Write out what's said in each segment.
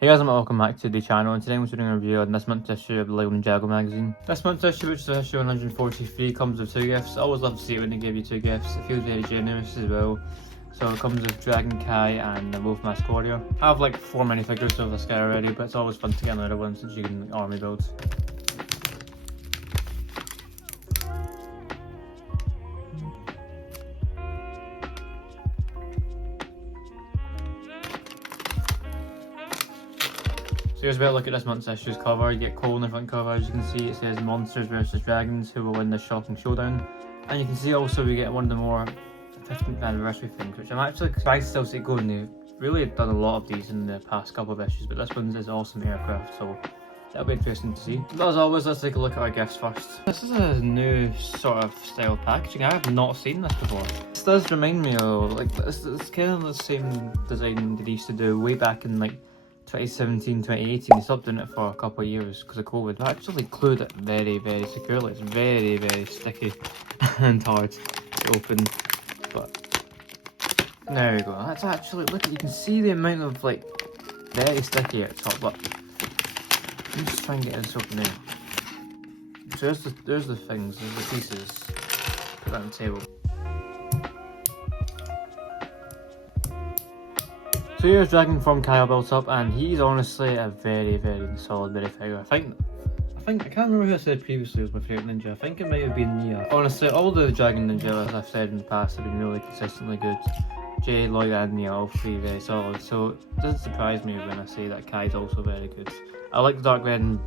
Hey guys, and welcome back to the channel, and today I'm doing a review on this month's issue of the LEGO Ninjago magazine. This month's issue, which is issue 143, comes with 2 gifts. I always love to see it when they give you 2 gifts. It feels very generous as well. So it comes with Dragon Kai and the Wolf Mask Warrior. I have like 4 minifigures of this guy already, but it's always fun to get another one since you can army build. So here's a better look at this month's issue's cover. You get Cole on the front cover. As you can see, it says Monsters vs Dragons, who will win the shocking showdown. And you can see also we get one of the more 15th anniversary things, which I'm actually surprised to still see going. They've really done a lot of these in the past couple of issues, but this one is awesome aircraft, so that'll be interesting to see. But as always, let's take a look at our gifts first. This is a new sort of style packaging. I have not seen this before. This does remind me of, like, it's kind of the same design they used to do way back in like 2017, 2018, they stopped doing it for a couple of years because of COVID. They actually glued it very, very securely. It's very, very sticky and hard to open. But there we go. That's actually, look, you can see the amount of like very sticky at the top. But let me just try and get this open now. So there's the things, there's the pieces. Put that on the table. So here's Dragon from Kyle built up, and he's honestly a very, very solid minifigure. I can't remember who I said previously was my favourite ninja. I think it might have been Nia. Honestly, all the Dragon ninjas, as I've said in the past, have been really consistently good. Jay, Lloyd and Nia, all 3 very solid. So it doesn't surprise me when I say that Kai's also very good. I like the dark red and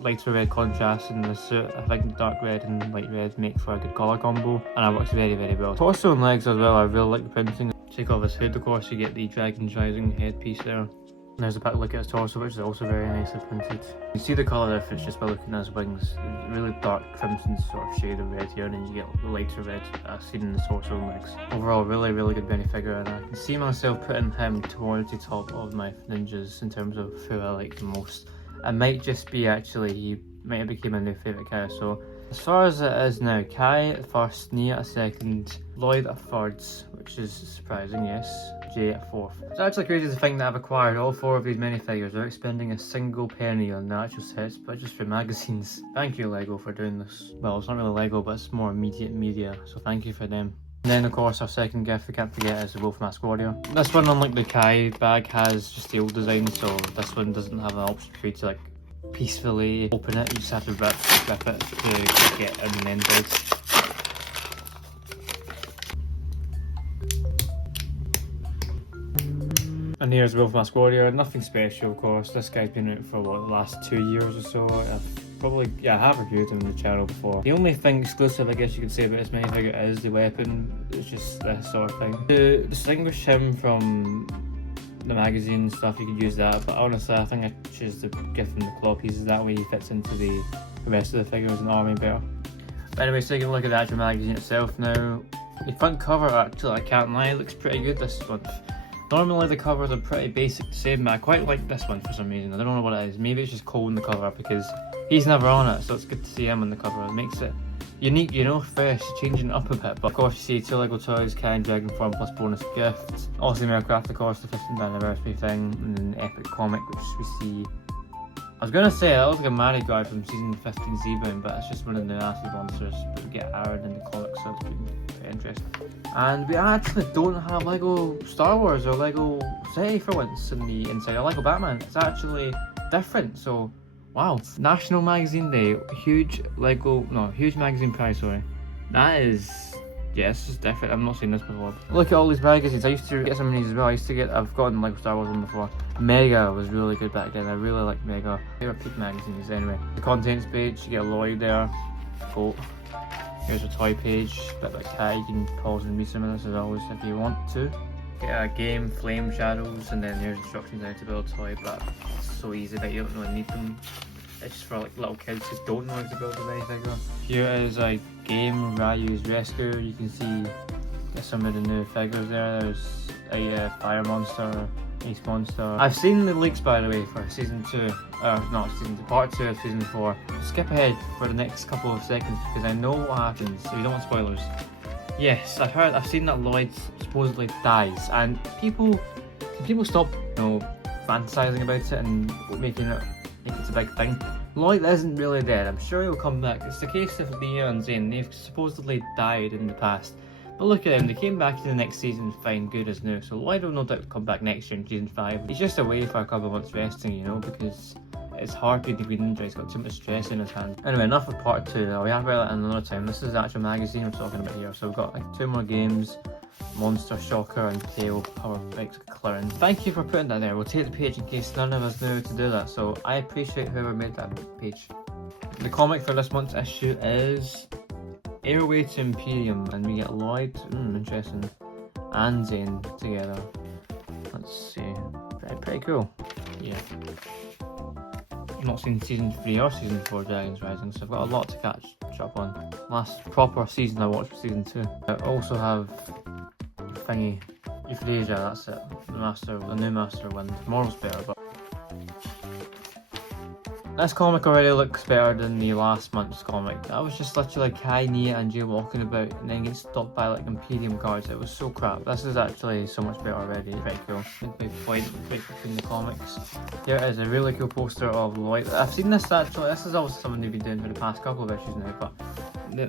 lighter red contrast in the suit. I think the dark red and light red make for a good colour combo, and it works very, very well. Torso and legs as well, I really like the printing. Take off his hood, of course, you get the Dragon's Rising headpiece there. And there's a bit look at his torso, which is also very nicely printed. You see the colour difference just by looking at his wings. It's really dark crimson sort of shade of red here, and then you get the lighter red seen in the torso and legs. Overall, really, really good minifigure, and I can see myself putting him towards the top of my ninjas in terms of who I like the most. It might just be actually, he might have become a new favourite character. So as far as it is now, Kai at first, Nia at second, Lloyd at third, which is surprising, yes, Jay at fourth. It's actually crazy to think that I've acquired all 4 of these minifigures without spending a single penny on the actual sets, but just for magazines. Thank you, LEGO, for doing this. Well, it's not really LEGO, but it's more immediate media, so thank you for them. And then of course our second gift we can't forget is the Wolf Mask Warrior. This one, unlike the Kai bag, has just the old design, so this one doesn't have an option for you to like peacefully open it. You just have to rip it to get an end build. And here's Wolf Mask Warrior. Nothing special, of course. This guy's been out for what, the last 2 years or so. I have reviewed him on the channel before. The only thing exclusive I guess you could say about this minifigure is the weapon. It's just this sort of thing. To distinguish him from the magazine and stuff, you could use that, but honestly I think I choose to give him the claw pieces. That way he fits into the rest of the figures and army better. But anyway, taking a look at the actual magazine itself now. The front cover, actually, I can't lie, looks pretty good this month. Normally the covers are pretty basic to say, but I quite like this one for some reason. I don't know what it is. Maybe it's just Cole in the cover because he's never on it, so it's good to see him on the cover. It makes it unique, you know, fresh, changing it up a bit. But of course you see 2 LEGO toys, Kai and Dragon form plus bonus gift. Awesome aircraft, of course, the 15th anniversary thing, and then the epic comic, which we see. I was gonna say that looks like a Mary guard from season 15 Z-Bound, but it's just one of the nasty monsters. But we get Aaron in the comic, so it's been very interesting. And we actually don't have LEGO Star Wars or LEGO City for once in the inside. Or LEGO Batman. It's actually different. So wow, National Magazine Day, huge magazine prize, sorry. That is, yeah, this is different. I've not seen this before. Look at all these magazines. I used to get some of these as well. I've gotten LEGO Star Wars one before. Mega was really good back then. I really like Mega. They were peak magazines anyway. The contents page, you get Lloyd there. Goat. Here's a toy page, bit like Kai. You can pause and read some of this as always if you want to. Get a game, flame shadows, and then there's instructions how to build a toy, but it's so easy that you don't really need them. It's just for like little kids who don't know how to build a minifigure. Here is a game, Ryu's Rescue. You can see some of the new figures there. There's a fire monster, ice monster. I've seen the leaks, by the way, for season 2. Not season 2, part 2 of season 4. Skip ahead for the next couple of seconds because I know what happens, so you don't want spoilers. Yes, I've seen that Lloyd supposedly dies, and people stop, fantasizing about it and making it a big thing. Lloyd isn't really dead. I'm sure he'll come back. It's the case of Nia and Zane. They've supposedly died in the past. But look at them, they came back in the next season fine, good as new. So Lloyd will no doubt come back next year in season 5. He's just away for a couple of months resting, you know, because it's hard being the Green Ninja. He's got too much stress in his hand. Anyway, enough of part 2 now. We have about it another time. This is the actual magazine we're talking about here. So we've got like 2 more games. Monster, Shocker and Tail, Power Breaks, Clearing. Thank you for putting that there. We'll take the page in case none of us knew to do that. So I appreciate whoever made that page. The comic for this month's issue is Airway to Imperium, and we get Lloyd, interesting, and Zane together. Let's see, pretty cool. Yeah. I've not seen season 3 or season 4 Dragons Rising, so I've got a lot to catch up on. Last proper season I watched was season 2. I also have thingy, Euphrasia, that's it. The new Master Wind. Tomorrow's better, but this comic already looks better than the last month's comic. That was just literally Kai, Nia and Jay walking about and then getting stopped by like Imperium guards. It was so crap. This is actually so much better already. Pretty cool. Big point between the comics. Here is a really cool poster of Lloyd. I've seen this actually. This is also something they've been doing for the past couple of issues now, but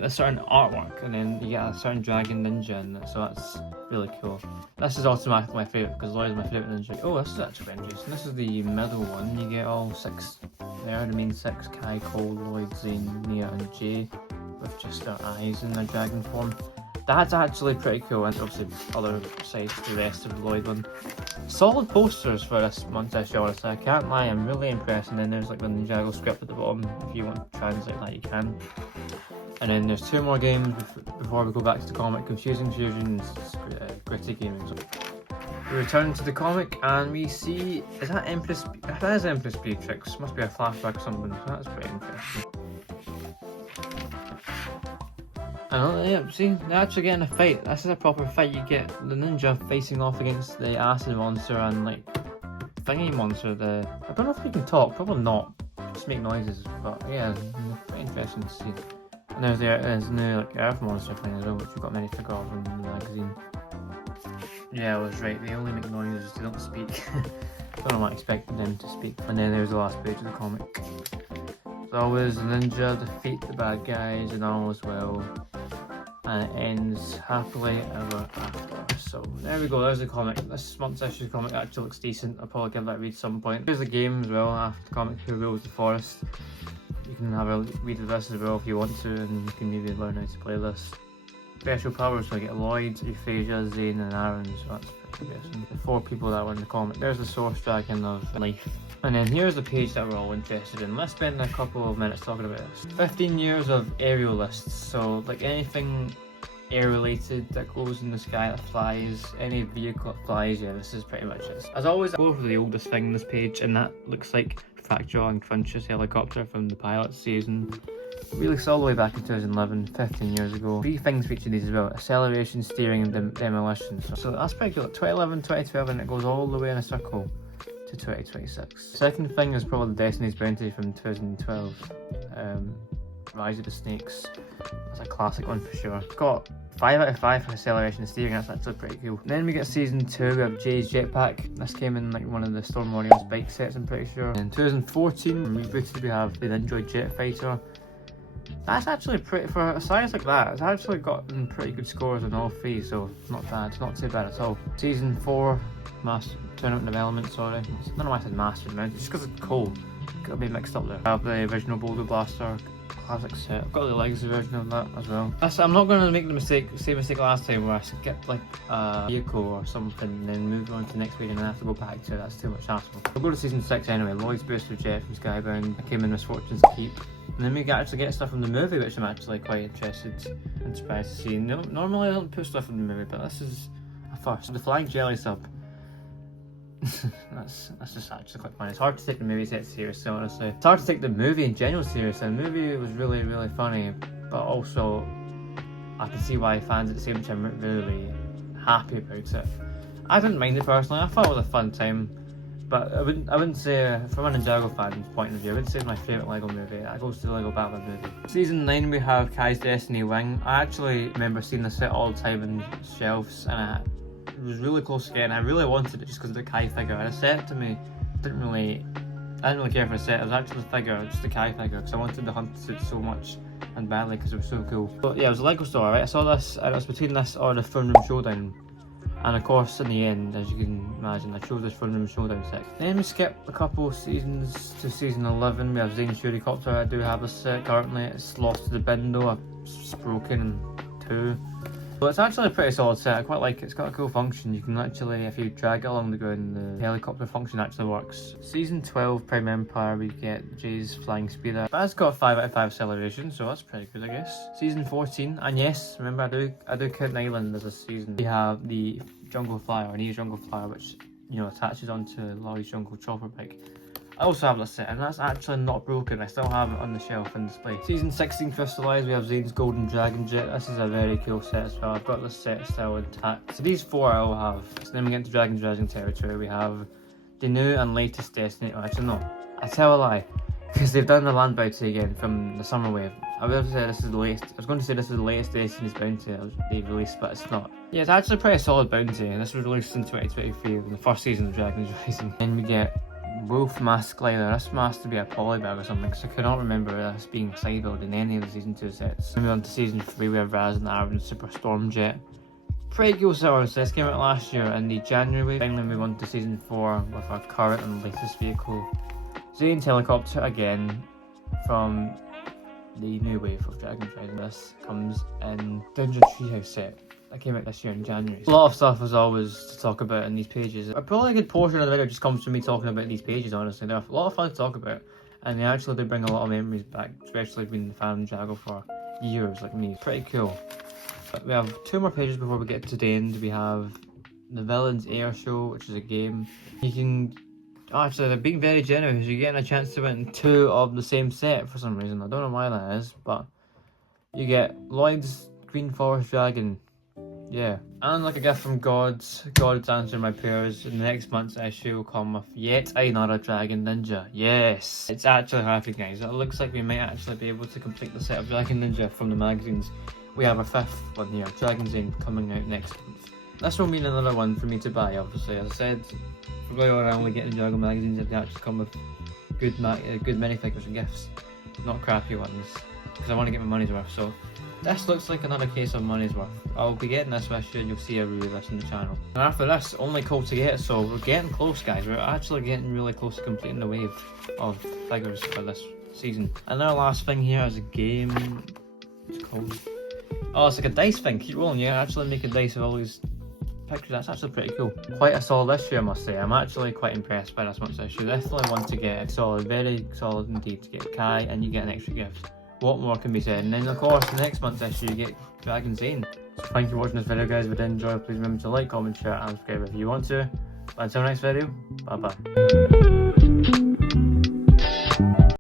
a certain artwork and then you get a certain dragon ninja in it, so that's really cool. This is automatically my favourite because Lloyd is my favourite ninja. Oh, this is actually interesting. This is the middle one. You get all 6 there, the main 6, Kai, Cole, Lloyd, Zane, Nia and Jay, with just their eyes in their dragon form. That's actually pretty cool, and obviously other sides to the rest of the Lloyd one. Solid posters for this month's issue, honestly. I can't lie, I'm really impressed. And then there's like the Ninjago script at the bottom. If you want to translate that, you can. And then there's 2 more games before we go back to the comic. Confusing Fusion and Gritty Gaming. So we return to the comic and we see, is that Empress? That is Empress Beatrix. Must be a flashback or something, so that's pretty interesting. And yeah, see, they're actually getting a fight. This is a proper fight. You get the ninja facing off against the acid monster and like thingy monster. I don't know if you can talk, probably not. Just make noises, but yeah, pretty interesting to see. And there's new like Earth monster thing as well, which we've got many figures of in the magazine. Yeah, I was right. They only make noises. They don't speak. Don't know what I expected them to speak. And then there's the last page of the comic. As always, the ninja defeat the bad guys and all as well. And it ends happily ever after. So there we go, there's the comic. This month's issue of the comic actually looks decent. I'll probably give that a read some point. Here's the game as well after the comic, Who Rules the Forest. You can have a read of this as well if you want to, and you can maybe learn how to play this. Special powers, so I get Lloyd, Euphrasia, Zane and Aaron, so that's pretty interesting. The 4 people that were in the comic. There's the source dragon of life. And then here's the page that we're all interested in. Let's spend a couple of minutes talking about this. 15 years of aerial lists, so like anything air related that goes in the sky that flies, any vehicle that flies, yeah, this is pretty much it. As always, I go for the oldest thing in this page, and that looks like Fracture and Crunch's helicopter from the pilot season. Released all the way back in 2011, 15 years ago. 3 things feature these as well: acceleration, steering and demolition. So that's pretty cool. 2011, 2012 and it goes all the way in a circle to 2026. Second thing is probably Destiny's Bounty from 2012. Rise of the Snakes. That's a classic one for sure. It's got 5 out of 5 for acceleration and steering, that's actually pretty cool. Then we get season 2, we have Jay's jetpack. This came in like one of the Storm Warriors bike sets, I'm pretty sure. In 2014, rebooted, we have the Ninja Jet Fighter. That's actually pretty, for a size like that, it's actually gotten pretty good scores on all 3, so not bad, not too bad at all. Season 4, Tournament of Elements, sorry. I don't know why I said Master Mount, it's just because it's cold. Could have been mixed up there. I have the original Boulder Blaster classic set. I've got the legacy version of that as well. I'm not going to make the same mistake last time where I skip like a vehicle or something and then move on to the next page and then I have to go back to it. That's too much hassle. We'll go to season 6 anyway. Lloyd's Booster Jet from Skybound. I came in Misfortune's Keep. And then we actually get stuff from the movie, which I'm actually quite interested and surprised to see. Normally I don't put stuff in the movie, but this is a first. The Flying Jelly Sub. that's just actually quite funny. It's hard to take the movie set seriously, honestly. It's hard to take the movie in general seriously. The movie was really, really funny, but also I can see why fans at the same time weren't really happy about it. I didn't mind it personally. I thought it was a fun time, but I wouldn't say, from a Ninjago fan's point of view, I wouldn't say it's my favourite Lego movie. That goes to the Lego Batman movie. Season 9 we have Kai's Destiny Wing. I actually remember seeing this set all the time in shelves and it was really close to getting. I really wanted it just because of the Kai figure. And it said to me I didn't really care for the set. It was actually the figure, just the Kai figure, because I wanted the hunter suit so much and badly because it was so cool. But yeah, it was a Lego store, right? I saw this and it was between this or the Throne Room Showdown. And of course, in the end, as you can imagine, I chose this Throne Room Showdown set. Then we skip a couple seasons to season 11. We have Zane's Shuricopter. I do have this set currently. It's lost to the bin though. It's broken in two. But it's actually a pretty solid set. I quite like it. It's got a cool function. You can actually, if you drag it along the ground, the helicopter function actually works. Season 12 Prime Empire, we get Jay's Flying Speeder. That's got 5 out of 5 acceleration, so that's pretty good, I guess. Season 14, and yes, remember I do count an island as a season. We have the Jungle Flyer, or Neo's Jungle Flyer, which, you know, attaches onto Laurie's Jungle Chopper bike. I also have this set, and that's actually not broken. I still have it on the shelf in display. Season 16 Crystallized, we have Zane's Golden Dragon Jet. This is a very cool set as well. I've got this set still intact. So these four I all have. So then we get into Dragon territory. We have the new and latest Destiny. Oh, actually no, I tell a lie, because they've done the land bounty again from the summer wave. I was going to say this is the latest. I was going to say this is the latest Destiny's bounty they've released, but it's not. Yeah, it's actually a pretty solid bounty, and this was released in 2023 in the first season of Dragon's Rising. Then we get Wolf Mask Glider. This must be a polybag or something, because I cannot remember this being side-build in any of the season 2 sets. Moving on to season 3, we have Raz and Arwen Super Stormjet. Pretty cool set. This came out last year in the January. Finally move on to season 4 with our current and latest vehicle, Zane's Helicopter again, from the new wave of Dragon's Rising. This comes in Dungeon Treehouse set. That came out this year in January. A lot of stuff as always to talk about in these pages. Probably a good portion of the video just comes from me talking about these pages, honestly. They're a lot of fun to talk about, and they actually do bring a lot of memories back, especially being a fan of Ninjago for years like me. Pretty cool. But we have 2 more pages before we get to the end. We have the Villains Air Show, which is a game. You can... Actually, they're being very generous. You're getting a chance to win 2 of the same set for some reason. I don't know why that is, but you get Lloyd's Green Forest Dragon. Yeah. And like a gift from God's answering my prayers. In the next month's issue will come with yet another Dragon Ninja. Yes! It's actually happening, guys. It looks like we might actually be able to complete the set of Dragon Ninja from the magazines. We have a 5th one here, Dragon Zane, coming out next month. This will mean another one for me to buy, obviously. As I said, probably when I only get Ninjago magazines, they actually come with good minifigures and gifts, not crappy ones, because I want to get my money's worth. So this looks like another case of money's worth. I'll be getting this issue and you'll see a review of this on the channel. And after this, only cool to get, so we're getting close, guys. We're actually getting really close to completing the wave of figures for this season. And our last thing here is a game. It's called... Oh, it's like a dice thing. Keep rolling. You actually make a dice of all these pictures. That's actually pretty cool. Quite a solid issue, I must say. I'm actually quite impressed by this month's issue. Definitely want to get a solid, very solid indeed, to get Kai, and you get an extra gift. What more can be said? And then of course, the next month's issue you get Dragon Zane. So thank you for watching this video, guys. If you did enjoy, please remember to like, comment, share and subscribe if you want to. But until next video, bye bye.